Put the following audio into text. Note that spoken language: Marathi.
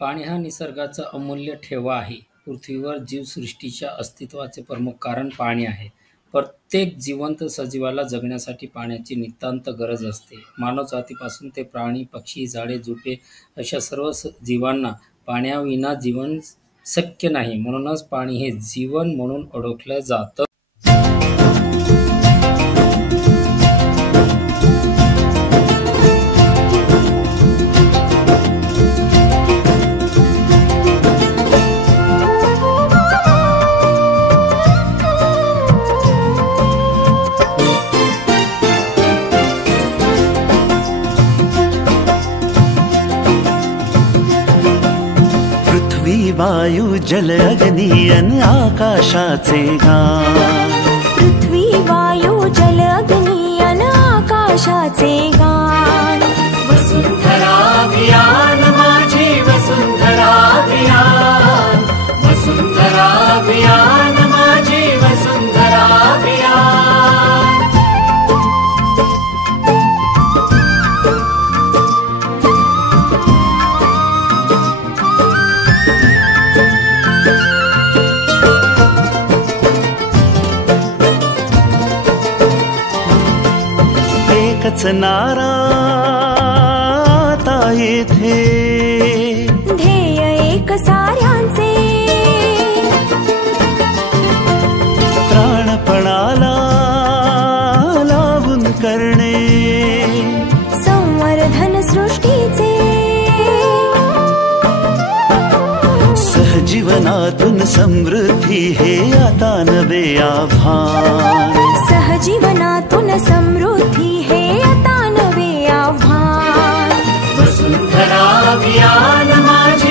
पाणी हा निसर्गाचा अमूल्य ठेवा आहे. पृथ्वीवर जीवसृष्टीच्या अस्तित्वाचे प्रमुख कारण पाणी आहे. प्रत्येक जिवंत सजीवाला जगण्यासाठी पाण्याची नितांत गरज असते. मानवजातीपासून ते प्राणी, पक्षी, झाडे, झुडपे अशा सर्व जीवांना पाण्याविना जीवन शक्य नाही. म्हणूनच पाणी हे जीवन म्हणून ओळखलं जातं. वायू जल अग्नी अन आकाशाचे गान. पृथ्वी वायू जल अग्नी अन आकाशाचे गान. वसुंधरा अभियान माझी वसुंधरा अभियान. वसुंधरा अभियान माझी वसुंधरा अभियान. एकच नारा आता येथे, ध्येय एक साऱ्यांचे. प्राणपणाला लावून करणे संवर्धन सृष्टीचे. सहजीवनातून समृद्धी हे आता नवे आव्हान. सहजीवनातून समृद्धी हे आता नवे आव्हान. वसुंधरा अभियान माझे